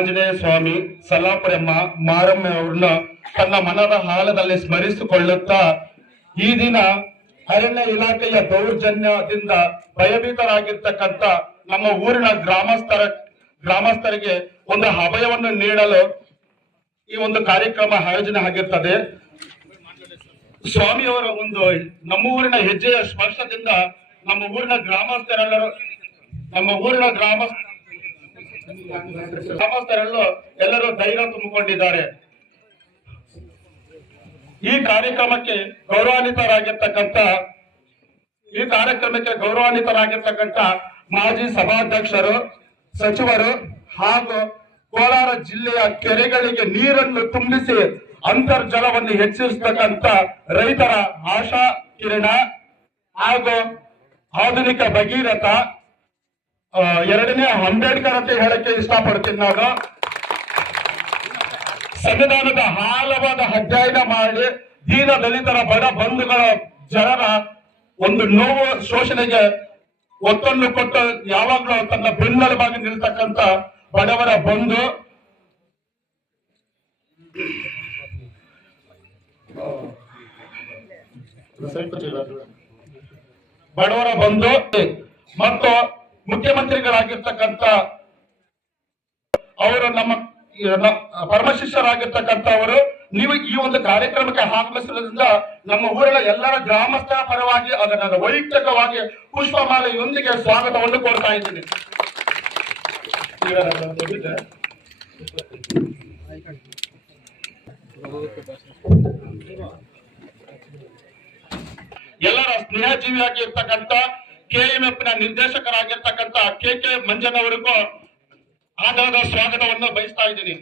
ಆಂಜನೇಯ ಸ್ವಾಮಿ, ಸಲಾಪುರಮ್ಮ, ಮಾರಮ್ಮ ಅವ್ರನ್ನ ತನ್ನ ಮನದ ಹಾಲದಲ್ಲಿ ಸ್ಮರಿಸಿಕೊಳ್ಳುತ್ತಾ ಈ ದಿನ ಅರಣ್ಯ ಇಲಾಖೆಯ ದೌರ್ಜನ್ಯದಿಂದ ಭಯಭೀತರಾಗಿರ್ತಕ್ಕಂಥ ನಮ್ಮ ಊರಿನ ಗ್ರಾಮಸ್ಥರಿಗೆ ಒಂದು ಅಭಯವನ್ನು ನೀಡಲು ಈ ಒಂದು ಕಾರ್ಯಕ್ರಮ ಆಯೋಜನೆ ಆಗಿರ್ತದೆ. ಸ್ವಾಮಿಯವರ ಒಂದು ನಮ್ಮ ಊರಿನ ಹೆಜ್ಜೆಯ ಸ್ಪರ್ಶದಿಂದ ನಮ್ಮ ಊರಿನ ಗ್ರಾಮಸ್ಥರೆಲ್ಲರೂ ಎಲ್ಲರೂ ಧೈರ್ಯ ತುಂಬಿಕೊಂಡಿದ್ದಾರೆ. ಈ ಕಾರ್ಯಕ್ರಮಕ್ಕೆ ಗೌರವಾನ್ವಿತರಾಗಿರ್ತಕ್ಕಂಥ ಮಾಜಿ ಸಭಾಧ್ಯಕ್ಷರು, ಸಚಿವರು ಹಾಗೂ ಕೋಲಾರ ಜಿಲ್ಲೆಯ ಕೆರೆಗಳಿಗೆ ನೀರನ್ನು ತುಂಬಿಸಿ ಅಂತರ್ಜಲವನ್ನು ಹೆಚ್ಚಿಸತಕ್ಕಂಥ ರೈತರ ಆಶಾ ಕಿರಣ ಹಾಗೂ ಆಧುನಿಕ ಭಗೀರಥ, ಎರಡನೇ ಅಂಬೇಡ್ಕರ್ ಅಂತ ಹೇಳಕ್ಕೆ ಇಷ್ಟಪಡ್ತೀನಿ. ನಾನು ಸಂವಿಧಾನದ ಆಳವಾದ ಅಧ್ಯಯನ ಮಾಡಿ ದೀನ ದಲಿತರ ಬಡ ಬಂಧುಗಳ ಜನರ ಒಂದು ನೋವು ಶೋಷಣೆಗೆ ಒತ್ತನ್ನು ಕೊಟ್ಟು ಯಾವಾಗಲೂ ತನ್ನ ಬೆನ್ನೆಲುಬಾಗಿ ನಿಲ್ತಕ್ಕಂಥ ಬಡವರ ಬಂಧು, ಮತ್ತು ಮುಖ್ಯಮಂತ್ರಿಗಳಾಗಿರ್ತಕ್ಕಂಥ ಅವರು ನಮ್ಮ ಪರಮಶಿಷ್ಯರಾಗಿರ್ತಕ್ಕಂಥವರು. ನೀವು ಈ ಒಂದು ಕಾರ್ಯಕ್ರಮಕ್ಕೆ ಆಗಮಿಸುವುದರಿಂದ ನಮ್ಮ ಊರಿನ ಎಲ್ಲರ ಗ್ರಾಮಸ್ಥರ ಪರವಾಗಿ ಅದನ್ನು ವೈಯಕ್ತಿಕವಾಗಿ ಪುಷ್ಪಮಾಲೆಯೊಂದಿಗೆ ಸ್ವಾಗತವನ್ನು ಕೋರ್ತಾ ಇದ್ದೀನಿ. ಎಲ್ಲರ ಸ್ನೇಹಜೀವಿಯಾಗಿ ಇರ್ತಕ್ಕಂಥ ಕೆಎಂಎಫ್ ನ ನಿರ್ದೇಶಕರಾಗಿರ್ತಕ್ಕಂಥ ಕೆ ಮಂಜನವರಿಗೂ ಆಧಾರದ ಸ್ವಾಗತವನ್ನು ಬಯಸ್ತಾ ಇದ್ದೀನಿ.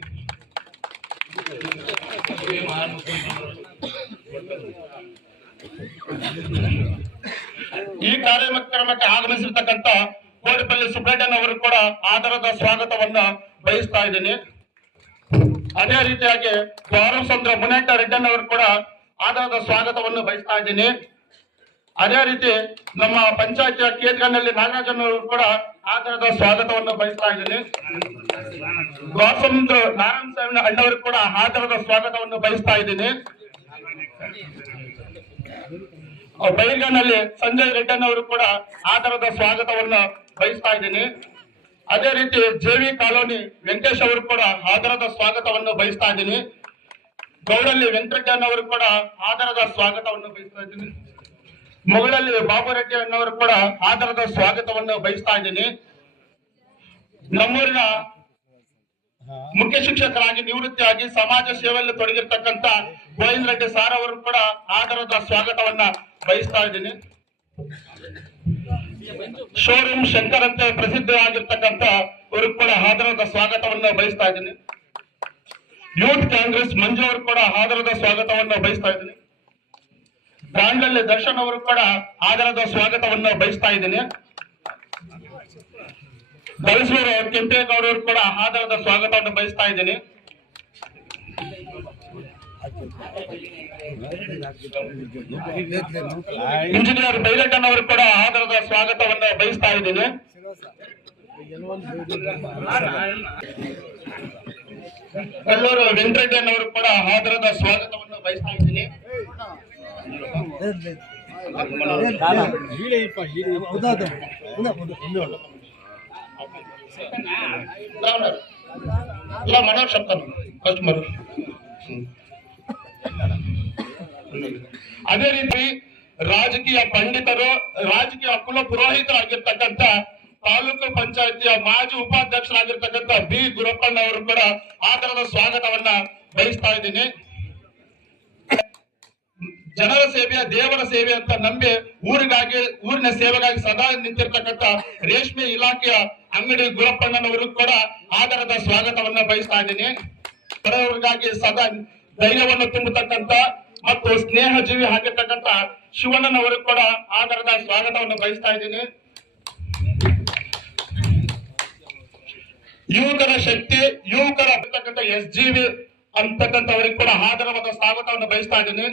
ಈ ಕಾರ್ಯಕ್ರಮಕ್ಕೆ ಆಗಮಿಸಿರ್ತಕ್ಕಂಥ ಕೋಡಿಪಲ್ಲಿ ಸುಬ್ರಹ್ಮಣ್ಯನವರು ಕೂಡ ಆಧಾರದ ಸ್ವಾಗತವನ್ನು ಬಯಸ್ತಾ ಇದ್ದೀನಿ. ಅದೇ ರೀತಿಯಾಗಿ ದ್ವಾರಸಂದ್ರ ಮುನೇಟ ರೆಡ್ಡನ್ನವರು ಕೂಡ ಆಧಾರದ ಸ್ವಾಗತವನ್ನು ಬಯಸ್ತಾ ಇದ್ದೀನಿ. ಅದೇ ರೀತಿ ನಮ್ಮ ಪಂಚಾಯತಿಯ ಕೇಂದ್ರನಲ್ಲಿ ನಾಗರಾಜನವರು ಕೂಡ ಆಧಾರದ ಸ್ವಾಗತವನ್ನು ಬಯಸ್ತಾ ಇದ್ದೀನಿ. ದ್ವಾರಸಂದ್ರ ನಾರಾಯಣ ಸ್ವಾಮಿ ಅಣ್ಣವರು ಕೂಡ ಆಧಾರದ ಸ್ವಾಗತವನ್ನು ಬಯಸ್ತಾ ಇದ್ದೀನಿ. ಬೈರ್ಗನಲ್ಲಿ ಸಂಜಯ್ ರೆಡ್ಡನ್ನವರು ಕೂಡ ಆಧಾರದ ಸ್ವಾಗತವನ್ನು ಬಯಸ್ತಾ ಇದ್ದೀನಿ. ಅದೇ ರೀತಿ ಜೆವಿ ಕಾಲೋನಿ ವೆಂಕಟೇಶ್ ಅವರು ಕೂಡ ಆಧಾರದ ಸ್ವಾಗತವನ್ನು ಬಯಸ್ತಾ ಇದ್ದೀನಿ. ಗೌಡಲ್ಲಿ ವೆಂಕಟಣ್ಣವರು ಕೂಡ ಆಧಾರದ ಸ್ವಾಗತವನ್ನು ಬಯಸ್ತಾ ಇದ್ದೀನಿ. ಮೊಗಳಲ್ಲಿ ಬಾಬು ರೆಡ್ಡಿ ಅನ್ನವರು ಕೂಡ ಆಧಾರದ ಸ್ವಾಗತವನ್ನು ಬಯಸ್ತಾ ಇದ್ದೀನಿ. ನಮ್ಮೂರಿನ ಮುಖ್ಯ ಶಿಕ್ಷಕರಾಗಿ ನಿವೃತ್ತಿಯಾಗಿ ಸಮಾಜ ಸೇವೆಯಲ್ಲಿ ತೊಡಗಿರ್ತಕ್ಕಂಥ ಗೋವಿಂದ ರೆಡ್ಡಿ ಸಾರ್ ಅವರು ಕೂಡ ಆಧಾರದ ಸ್ವಾಗತವನ್ನ ಬಯಸ್ತಾ ಇದ್ದೀನಿ. ಶೋರೂಮ್ ಶಂಕರ್ ಅಂತ ಪ್ರಸಿದ್ಧ ಆಗಿರ್ತಕ್ಕಂಥ ಅವರು ಕೂಡ ಆಧಾರದ ಸ್ವಾಗತವನ್ನು ಬಯಸ್ತಾ ಇದ್ದೀನಿ. ಯೂತ್ ಕಾಂಗ್ರೆಸ್ ಮಂಜು ಅವರು ಕೂಡ ಆಧಾರದ ಸ್ವಾಗತವನ್ನು ಬಯಸ್ತಾ ಇದ್ದೀನಿ. ದಾಂಡಲ್ಲಿ ದರ್ಶನ್ ಅವರು ಕೂಡ ಆಧಾರದ ಸ್ವಾಗತವನ್ನು ಬಯಸ್ತಾ ಇದ್ದೀನಿ. ಬಲಸೂರು ಕೆಂಪೇಗೌಡ ಅವರು ಕೂಡ ಆಧಾರದ ಸ್ವಾಗತವನ್ನು ಬಯಸ್ತಾ ಇದ್ದೀನಿ. ಇಂಜಿನಿಯರ್ ಬೈರಣ್ಣನವರು ಕೂಡ ಆಧಾರದ ಸ್ವಾಗತವನ್ನು ಬಯಸ್ತಾ ಇದ್ದೀನಿ. ಕಲ್ಲೂರು ವೆಂಕಟರೆಡ್ಡಿಯವರು ಕೂಡ ಆಧಾರದ ಸ್ವಾಗತವನ್ನು ಬಯಸ್ತಾ ಇದ್ದೀನಿ. ಮನೋಜ್ ಶಬ್ದ ಕಸ್ಟಮರ್. ಅದೇ ರೀತಿ ರಾಜಕೀಯ ಪಂಡಿತರು, ರಾಜಕೀಯ ಕುಲ ಪುರೋಹಿತರಾಗಿರ್ತಕ್ಕಂಥ ತಾಲೂಕು ಪಂಚಾಯತಿಯ ಮಾಜಿ ಉಪಾಧ್ಯಕ್ಷರಾಗಿರ್ತಕ್ಕಂಥ ಬಿ ಗುರಪ್ಪಣ್ಣ ಅವರು ಕೂಡ ಆಧಾರದ ಸ್ವಾಗತವನ್ನ ಬಯಸ್ತಾ ಇದ್ದೀನಿ. ಜನರ ಸೇವೆಯ ದೇವರ ಸೇವೆ ಅಂತ ನಂಬಿ ಊರಿನ ಸೇವೆಗಾಗಿ ಸದಾ ನಿಂತಿರ್ತಕ್ಕಂಥ ರೇಷ್ಮೆ ಇಲಾಖೆಯ ಅಂಗಡಿ ಗುರಪ್ಪಣ್ಣನವರು ಕೂಡ ಆಧಾರದ ಸ್ವಾಗತವನ್ನ ಬಯಸ್ತಾ ಇದ್ದೀನಿ. ಬಡವರಿಗಾಗಿ ಸದಾ ಧೈರ್ಯವನ್ನು ತುಂಬತಕ್ಕಂಥ ಮತ್ತು ಸ್ನೇಹ ಜೀವಿ ಆಗಿರ್ತಕ್ಕಂಥ ಶಿವಣ್ಣನವರು ಕೂಡ ಆಧಾರದ ಸ್ವಾಗತವನ್ನು ಬಯಸ್ತಾ ಇದ್ದೀನಿ. ಯುವಕರ ಶಕ್ತಿ, ಯುವಕರ SGV ಅಂತಕ್ಕಂಥವರಿಗೆ ಕೂಡ ಆಧಾರವಾದ ಸ್ವಾಗತವನ್ನು ಬಯಸ್ತಾ ಇದ್ದೀನಿ.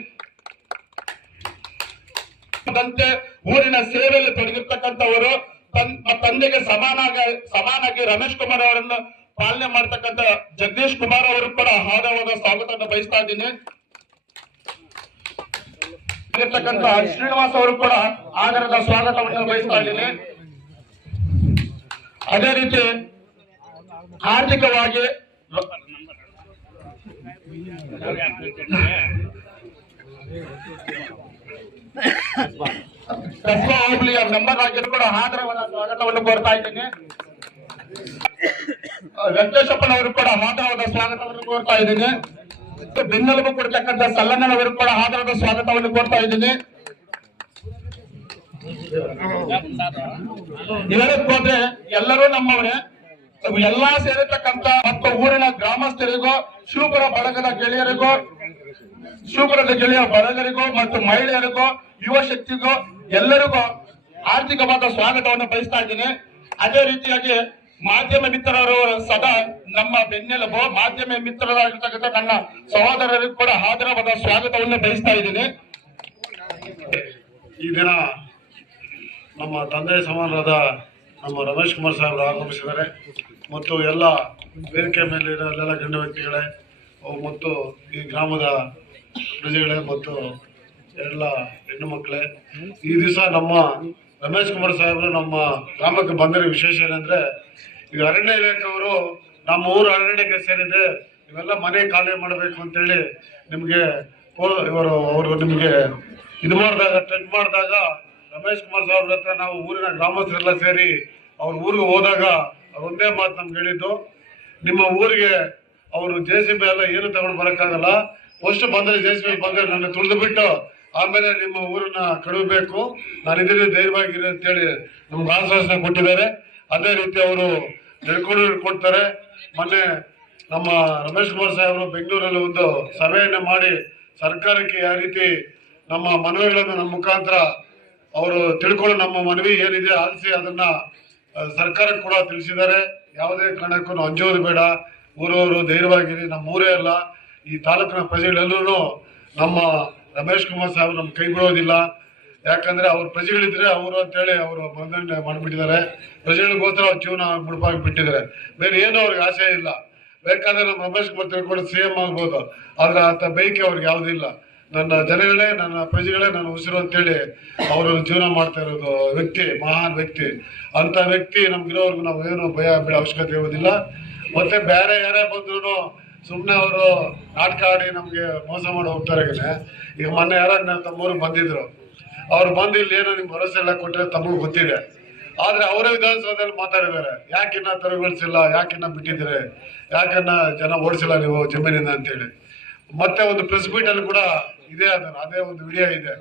ಊರಿನ ಸೇವೆಯಲ್ಲಿ ತೊಡಗಿರ್ತಕ್ಕಂಥವರು ತಂದೆಗೆ ಸಮಾನಾಗಿ ರಮೇಶ್ ಕುಮಾರ್ ಅವರನ್ನು ಪಾಲನೆ ಮಾಡ್ತಕ್ಕಂಥ ಜಗದೀಶ್ ಕುಮಾರ್ ಅವರು ಕೂಡ ಹಾರ್ದವಾದ ಸ್ವಾಗತವನ್ನು ಬಯಸ್ತಾ ಇದ್ದೀನಿ. ಶ್ರೀನಿವಾಸ್ ಅವರು ಕೂಡ ಆದರದ ಸ್ವಾಗತವನ್ನು ಬಯಸ್ತಾ ಇದ್ದೀನಿ. ಅದೇ ರೀತಿ ಆರ್ಥಿಕವಾಗಿ ಕಸ್ಬಾ ಹೋಬಳಿಯ ಮೆಂಬರ್ ಆಗಿದ್ರು ಕೂಡ ಆದರವಾದ ಸ್ವಾಗತವನ್ನು ಕೋರ್ತಾ ಇದ್ದೀನಿ. ವೆಂಕಟೇಶಪ್ಪನವರು ಕೂಡ ಆದರವಾದ ಸ್ವಾಗತವನ್ನು ಕೋರ್ತಾ ಇದ್ದೀನಿ. ಬೆನ್ನೆಲುಬು ಕೊಡ್ತಕ್ಕಂಥ ಸಲ್ಲಣ್ಣನವರು ಕೂಡ ಆದರದ ಸ್ವಾಗತವನ್ನು ಕೋರ್ತಾ ಇದ್ದೀನಿ. ಹೇಳಕ್ ಹೋದ್ರೆ ಎಲ್ಲರೂ ನಮ್ಮವರೇ, ಎಲ್ಲಾ ಸೇರಿರ್ತಕ್ಕಂಥ ಮತ್ತು ಊರಿನ ಗ್ರಾಮಸ್ಥರಿಗೂ, ಶಿವಪುರ ಬಳಗದ ಗೆಳೆಯರಿಗೂ, ಶಿವಪುರದ ಗೆಳೆಯ ಬಳಗರಿಗೂ ಮತ್ತು ಮಹಿಳೆಯರಿಗೂ, ಯುವ ಶಕ್ತಿಗೂ ಎಲ್ಲರಿಗೂ ಆರ್ಥಿಕವಾದ ಸ್ವಾಗತವನ್ನು ಬಯಸ್ತಾ ಇದ್ದೀನಿ. ಅದೇ ರೀತಿಯಾಗಿ ಮಾಧ್ಯಮ ಮಿತ್ರರು ಸದಾ ನಮ್ಮ ಬೆನ್ನೆಲುಬು, ಮಾಧ್ಯಮ ಮಿತ್ರರಾಗಿರ್ತಕ್ಕಂಥ ನನ್ನ ಸಹೋದರರಿಗೂ ಕೂಡ ಆದರವಾದ ಸ್ವಾಗತವನ್ನು ಬಯಸ್ತಾ ಇದ್ದೀನಿ. ಈ ದಿನ ನಮ್ಮ ತಂದೆ ಸಮಾನರಾದ ನಮ್ಮ ರಮೇಶ್ ಕುಮಾರ್ ಸಾಹೇಬರು ಆಗಮಿಸಿದ್ದಾರೆ ಮತ್ತು ಎಲ್ಲ ವೇದಿಕೆ ಮೇಲೆ ಇರೋ ಎಲ್ಲ ಗಣ್ಯ ವ್ಯಕ್ತಿಗಳೇ ಮತ್ತು ಈ ಗ್ರಾಮದ ಪ್ರಜೆಗಳೇ ಮತ್ತು ಎಲ್ಲ ಹೆಣ್ಣು ಮಕ್ಕಳೇ, ಈ ದಿವಸ ನಮ್ಮ ರಮೇಶ್ ಕುಮಾರ್ ಸಾಹೇಬರು ನಮ್ಮ ಗ್ರಾಮಕ್ಕೆ ಬಂದಿರೋ ವಿಶೇಷ ಏನಂದ್ರೆ, ಈಗ ಅರಣ್ಯ ಇಲಾಖೆಯವರು ನಮ್ಮ ಊರು ಅರಣ್ಯಕ್ಕೆ ಸೇರಿದೆ, ಇವೆಲ್ಲ ಮನೆ ಖಾಲಿ ಮಾಡಬೇಕು ಅಂತೇಳಿ ನಿಮಗೆ ಅವರು ನಿಮಗೆ ಇದು ಮಾಡಿದಾಗ ಟೆಂಟ್ ಮಾಡಿದಾಗ ರಮೇಶ್ ಕುಮಾರ್ ಸಾಹೇಬ್ರ ಹತ್ರ ನಾವು ಊರಿನ ಗ್ರಾಮಸ್ಥರೆಲ್ಲ ಸೇರಿ ಅವ್ರ ಊರಿಗೆ ಹೋದಾಗ ಒಂದೇ ಮಾತು ನಮ್ಗೆ ಹೇಳಿದ್ದು, ನಿಮ್ಮ ಊರಿಗೆ ಅವರು JCB ಎಲ್ಲ ಏನು ತಗೊಂಡು ಬರೋಕ್ಕಾಗಲ್ಲ, ಫಸ್ಟ್ ಬಂದರೆ JCB ಬಂದರೆ ನನ್ನ ತುಳಿದು ಬಿಟ್ಟು ಆಮೇಲೆ ನಿಮ್ಮ ಊರನ್ನ ಕಡಿಬೇಕು, ನಾನು ಇದರಲ್ಲಿ ಧೈರ್ಯವಾಗಿರಿ ಅಂತೇಳಿ ನಮ್ಗೆ ಆಶ್ವಾಸನೆ ಕೊಟ್ಟಿದ್ದಾರೆ. ಅದೇ ರೀತಿ ಅವರು ನಡ್ಕೊಡ್ತಾರೆ. ಮೊನ್ನೆ ನಮ್ಮ ರಮೇಶ್ ಕುಮಾರ್ ಸಾಹೇಬರು ಬೆಂಗಳೂರಲ್ಲಿ ಒಂದು ಸಭೆಯನ್ನು ಮಾಡಿ ಸರ್ಕಾರಕ್ಕೆ ಯಾವ ರೀತಿ ನಮ್ಮ ಮನವಿಗಳನ್ನು ನಮ್ಮ ಮುಖಾಂತರ ಅವರು ತಿಳ್ಕೊಂಡು ನಮ್ಮ ಮನವಿ ಏನಿದೆ ಆಲಿಸಿ ಅದನ್ನ ಸರ್ಕಾರಕ್ಕೆ ಕೂಡ ತಿಳಿಸಿದ್ದಾರೆ. ಯಾವುದೇ ಕಾರಣಕ್ಕೂ ಅಂಜೋದು ಬೇಡ, ಊರವರು ಧೈರ್ಯವಾಗಿರಿ, ನಮ್ಮ ಊರೇ ಅಲ್ಲ ಈ ತಾಲೂಕಿನ ಪ್ರಜೆಗಳೆಲ್ಲರೂ ನಮ್ಮ ರಮೇಶ್ ಕುಮಾರ್ ಸಾಹೇಬ್ ನಮ್ಮ ಕೈ ಬಿಡೋದಿಲ್ಲ. ಯಾಕಂದ್ರೆ ಅವ್ರ ಪ್ರಜೆಗಳಿದ್ರೆ ಅವರು ಅಂತೇಳಿ ಅವರು ಬಂಧನೆ ಮಾಡಿಬಿಟ್ಟಿದ್ದಾರೆ. ಪ್ರಜೆಗಳಿಗೋಸ್ಕರ ಅವ್ರ ಜೀವನ ಮುಡುಪಾಗಿ ಬಿಟ್ಟಿದ್ದಾರೆ. ಬೇರೆ ಏನು ಅವ್ರಿಗೆ ಆಸೆ ಇಲ್ಲ. ಬೇಕಾದ್ರೆ ನಮ್ಮ ರಮೇಶ್ ಕುಮಾರ್ ತಿಳ್ಕೊಂಡು CM ಆಗ್ಬೋದು, ಆದ್ರೆ ಆತ ಬೈಕ್ ಅವ್ರಿಗೆ ಯಾವುದಿಲ್ಲ. ನನ್ನ ಜನಗಳೇ, ನನ್ನ ಪ್ರಜೆಗಳೇ ನನ್ನ ಉಸಿರು ಅಂತೇಳಿ ಅವರು ಜೀವನ ಮಾಡ್ತಾ ಇರೋದು ವ್ಯಕ್ತಿ, ಮಹಾನ್ ವ್ಯಕ್ತಿ. ಅಂತ ವ್ಯಕ್ತಿ ನಮ್ಗಿರೋರ್ಗು ನಾವು ಏನು ಭಯ ಬೀಳೋ ಅವಶ್ಯಕತೆ ಇರೋದಿಲ್ಲ. ಮತ್ತೆ ಬೇರೆ ಯಾರೇ ಬಂದ್ರು ಸುಮ್ಮನೆ ಅವರು ನಾಟಕ ಆಡಿ ನಮ್ಗೆ ಮೋಸ ಮಾಡಿ ಹೋಗ್ತಾರೆ. ಈಗ ಮೊನ್ನೆ ಯಾರ ತಮ್ಮೂರಿಗೆ ಬಂದಿದ್ರು, ಅವ್ರು ಬಂದು ಇಲ್ಲಿ ಏನೋ ನಿಮ್ಗೆ ಭರವಸೆ ಎಲ್ಲ ಕೊಟ್ಟರೆ ತಮಗೂ ಗೊತ್ತಿದೆ. ಆದ್ರೆ ಅವರೇ ವಿಧಾನಸೌಧದಲ್ಲಿ ಮಾತಾಡಿದ್ದಾರೆ, ಯಾಕಿನ್ನ ತೆರವುಗೊಳಿಸಿಲ್ಲ, ಯಾಕಿನ್ನ ಬಿಟ್ಟಿದ್ರೆ, ಯಾಕನ್ನ ಜನ ಓಡಿಸಿಲ್ಲ ನೀವು ಜಮೀನಿಂದ ಅಂತೇಳಿ. ಮತ್ತೆ ಒಂದು ಪ್ರೆಸ್ ಮೀಟ್ ಅಲ್ಲಿ ಕೂಡ ಇದೆ, ಅದೇ ಒಂದು ವಿಡಿಯೋ ಇದೆ.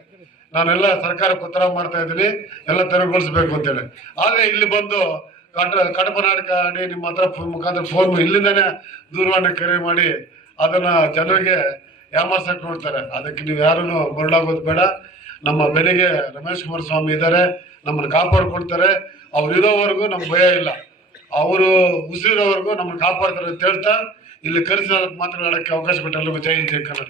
ನಾನೆಲ್ಲ ಸರ್ಕಾರಕ್ಕೆ ಉತ್ತರ ಮಾಡ್ತಾ ಇದ್ದೀನಿ, ಎಲ್ಲ ತೆರವುಗೊಳಿಸ್ಬೇಕು ಅಂತೇಳಿ. ಆದ್ರೆ ಇಲ್ಲಿ ಬಂದು ಕಡಪ ನಾಟಕ ಆಡಿ ನಿಮ್ಮ ಹತ್ರ ಮುಖಾಂತರ ಫೋನ್ ಇಲ್ಲಿಂದಾನೆ ದೂರವಾಣಿ ಕರೆ ಮಾಡಿ ಅದನ್ನ ಜನರಿಗೆ ಯಾಮಾರ್ಸಕ್ ನೋಡ್ತಾರೆ. ಅದಕ್ಕೆ ನೀವು ಯಾರನ್ನು ಮರಳಾಗೋದು ಬೇಡ. ನಮ್ಮ ಬೆಲೆಗೆ ರಮೇಶ್ ಕುಮಾರ್ ಸ್ವಾಮಿ ಇದ್ದಾರೆ, ನಮ್ಮನ್ನು ಕಾಪಾಡ್ಕೊಳ್ತಾರೆ. ಅವ್ರು ಇರೋವರೆಗೂ ನಮ್ಗೆ ಭಯ ಇಲ್ಲ, ಅವರು ಉಸಿರೋವರೆಗೂ ನಮ್ಮನ್ನು ಕಾಪಾಡ್ತಾರೆ ಅಂತ ಹೇಳ್ತಾ ಇಲ್ಲಿ ಕರೆಸಿ ಮಾತನಾಡಕ್ಕೆ ಅವಕಾಶ ಕೊಟ್ಟೆಲ್ಲರಿಗೂ ಜೈ ಕನ್ನಡ.